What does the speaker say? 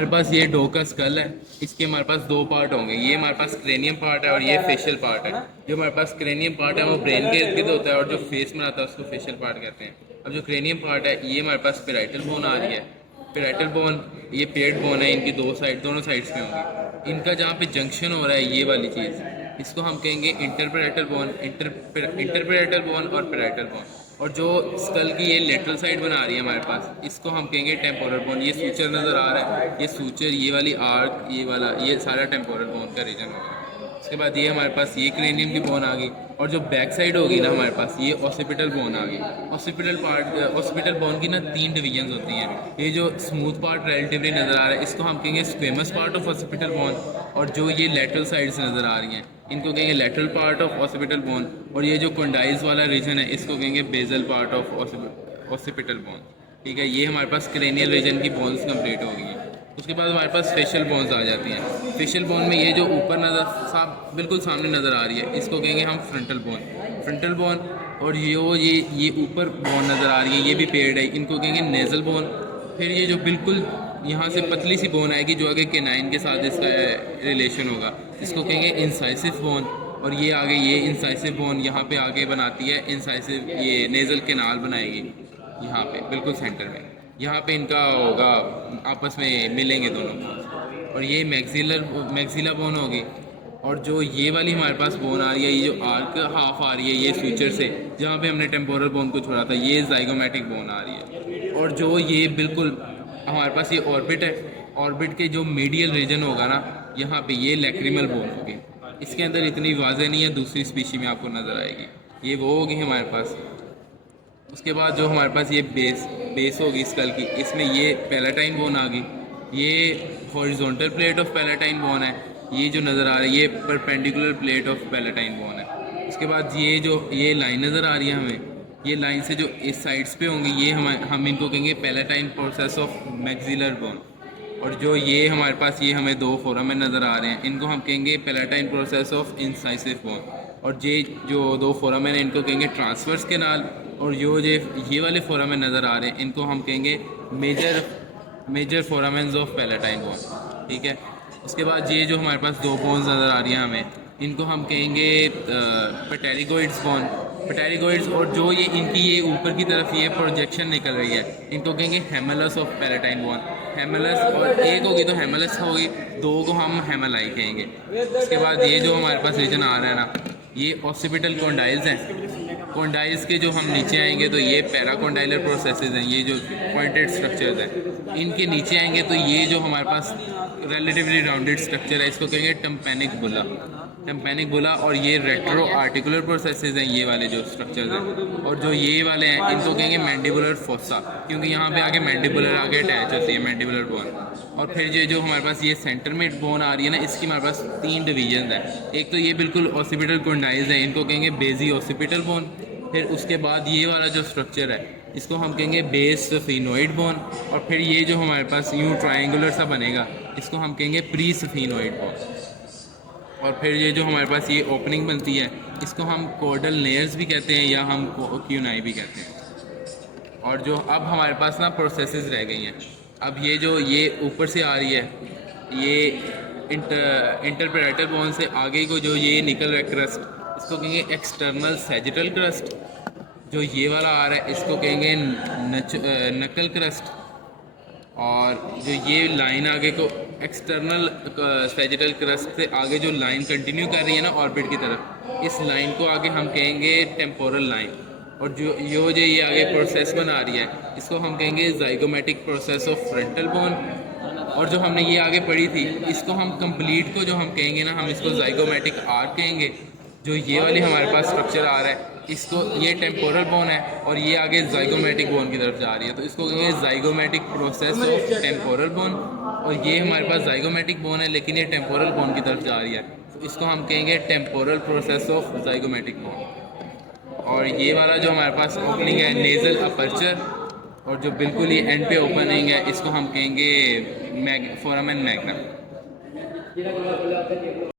हमारे पास ये डॉग का स्कल है। इसके हमारे पास दो पार्ट होंगे, ये हमारे पास क्रेनियम पार्ट है और ये फेशियल पार्ट है। जो हमारे पास क्रेनियम पार्ट है वो ब्रेन के इर्द गिर्द होता है और जो फेस में आता है उसको फेशियल पार्ट कहते हैं। अब जो क्रेनियम पार्ट है ये हमारे पास पेराइटल बोन आ रही है। पेराइटल बोन ये पेड बोन है, इनकी दोनों साइड्स पे होंगी। इनका जहाँ पे जंक्शन हो रहा है ये वाली चीज़, इसको हम कहेंगे इंटरपेराइटल बोन, इंटरपेराइटल बोन और पेराइटल बोन। और जो स्कल की ये लेटरल साइड बना रही है हमारे पास, इसको हम कहेंगे टेम्पोरल बोन। ये सूचर नज़र आ रहा है, ये सूचर, ये वाली आर्क, ये वाला, ये सारा टेम्पोरल बोन का रीजन होगा। उसके बाद ये हमारे पास ये क्रेनियम की बोन आ गई। और जो बैक साइड होगी ना हमारे पास, ये ऑसिपिटल बोन आ गई। ऑसिपिटल बोन की ना 3 डिवीजन होती हैं। ये जो स्मूथ पार्ट रिलेटिवली नज़र आ रहा है इसको हम कहेंगे squamous part of occipital bone. और जो ये लेटरल साइड से नज़र आ रही हैं इनको कहेंगे lateral part of occipital bone. और ये जो कंडाइल्स वाला रीजन है इसको कहेंगे basal part of occipital bone. ठीक है, ये हमारे पास क्रेनियल रीजन की बोन्स कंप्लीट हो गई हैं। उसके बाद हमारे पास फेशियल बोन्स आ जाती हैं। फेशियल बोन में ये जो ऊपर नज़र बिल्कुल सामने नज़र आ रही है इसको कहेंगे हम फ्रंटल बोन। फ्रंटल बोन और ये ऊपर बोन नज़र आ रही है ये भी पेड है, इनको कहेंगे नेज़ल बोन। फिर ये जो बिल्कुल यहाँ से पतली सी बोन आएगी जो आगे केनाइन के साथ इसका रिलेशन होगा, इसको कहेंगे इंसाइसिव बोन। और ये आगे ये इंसाइसिव बोन यहाँ पे आगे बनाती है इंसाइसिव, ये नेज़ल केनाल बनाएगी यहाँ पे बिल्कुल सेंटर में। यहाँ पे इनका होगा, आपस में मिलेंगे दोनों। और ये मैक्सिला बोन होगी। और जो ये वाली हमारे पास बोन आ रही है, ये जो आर्क हाफ आ रही है ये फ्यूचर से, जहाँ पे हमने टेम्पोरल बोन को छोड़ा था, ये जाइगोमेटिक बोन आ रही है। और जो ये बिल्कुल हमारे पास ये ऑर्बिट है, ऑर्बिट के जो मीडियल रीजन होगा ना यहाँ पे, ये लैक्रिमल बोन होगी। इसके अंदर इतनी वाज़ेह नहीं है, दूसरी स्पीशी में आपको नज़र आएगी। ये वो होगी हमारे पास। उसके बाद जो हमारे पास ये बेस होगी स्कल की, इसमें ये पैलेटाइन बोन आ गई। ये horizontal plate of palatine bone है, ये जो नज़र आ रही है ये perpendicular plate of palatine bone है। उसके बाद ये लाइन नज़र आ रही है हमें, ये लाइन से जो इस साइड्स पे होंगी ये हम इनको कहेंगे पैलेटाइन प्रोसेस ऑफ मैक्सिलर बोन। और जो ये हमारे पास ये हमें दो फोरामेन नज़र आ रहे हैं इनको हम कहेंगे palatine process of incisive bone. और ये जो दो फोरामेन हैं इनको कहेंगे ट्रांसवर्स केनाल। और ये वाले फोरामेन नज़र आ रहे हैं इनको हम कहेंगे मेजर फोरामेन्स ऑफ पैलेटाइन बोन। ठीक है, उसके बाद ये जो हमारे पास दो बोन्स नज़र आ रही हैं हमें, इनको हम कहेंगे पेटेरिगोइड्स बोन, पेटेरिगोइड्स। और जो ये इनकी ये ऊपर की तरफ ये प्रोजेक्शन निकल रही है इनको कहेंगे हेमलस ऑफ पैलेटाइन बोन। हेमलस, और एक होगी तो हेमलस होगी, दो को हम हेमलाई कहेंगे। उसके बाद ये जो हमारे पास रीजन आ रहा है ना, ये ऑसिपिटल कॉन्डाइल्स हैं। कॉन्डाइल्स के जो हम नीचे आएंगे तो ये पैराकॉन्डाइलर प्रोसेसेस हैं, ये जो पॉइंटेड स्ट्रक्चर्स हैं। इनके नीचे आएंगे तो ये जो हमारे पास रिलेटिवली राउंडेड स्ट्रक्चर है इसको कहेंगे टेम्पेनिक बुला, टेम्पेनिक बुला। और ये रेट्रो आर्टिकुलर प्रोसेसेस हैं ये वाले जो स्ट्रक्चर्स हैं। और जो ये वाले हैं इनको कहेंगे मैंडिबुलर फोसा, क्योंकि यहाँ पे आगे मैंडिबुलर आगे अटैच होती है, मैंडिबुलर बोन। और फिर ये जो हमारे पास ये सेंटर में बोन आ रही है ना, इसकी हमारे पास 3 डिवीजन है। एक तो ये बिल्कुल ऑसिपिटल कॉन्डाइल्स है, इनको कहेंगे बेजी ऑसिपिटल बोन। फिर उसके बाद ये वाला जो स्ट्रक्चर है इसको हम कहेंगे बेस सफिनोइड बोन। और फिर ये जो हमारे पास यूँ ट्रायंगुलर सा बनेगा इसको हम कहेंगे प्री सफिनोइड बोन। और फिर ये जो हमारे पास ये ओपनिंग बनती है इसको हम कोडल लेयर्स भी कहते हैं या हम क्यूनाई भी कहते हैं। और जो अब हमारे पास ना प्रोसेसेस रह गई हैं, अब ये जो ये ऊपर से आ रही है ये इंटरपेराइटल बोन से आगे को जो ये निकल रहा है क्रस्ट, इसको कहेंगे एक्सटर्नल सैजिटल क्रस्ट। जो ये वाला आ रहा है इसको कहेंगे नकल क्रस्ट। और जो ये लाइन आगे को एक्सटर्नल सैजिटल क्रस्ट से आगे जो लाइन कंटिन्यू कर रही है ना ऑर्बिट की तरफ, इस लाइन को आगे हम कहेंगे टेम्पोरल लाइन। और जो ये आगे प्रोसेस बना रही है इसको हम कहेंगे zygomatic process of frontal bone. और जो हमने ये आगे पढ़ी थी इसको हम कंप्लीट को जो हम कहेंगे ना, हम इसको जाइगोमेटिक आर्क कहेंगे। जो ये वाली हमारे पास स्ट्रक्चर आ रहा है इसको, ये टेम्पोरल बोन है और ये आगे जाइगोमेटिक बोन की तरफ जा रही है, तो इसको कहेंगे zygomatic process of temporal bone. और ये हमारे पास जाइगोमेटिक बोन है लेकिन ये टेम्पोरल बोन की तरफ जा रही है, तो इसको हम कहेंगे temporal process of zygomatic bone. और ये वाला जो हमारे पास ओपनिंग है नेज़ल अपर्चर, और जो बिल्कुल ये एंड पे ओपनिंग है इसको हम कहेंगे फोरामेन मैग्नम।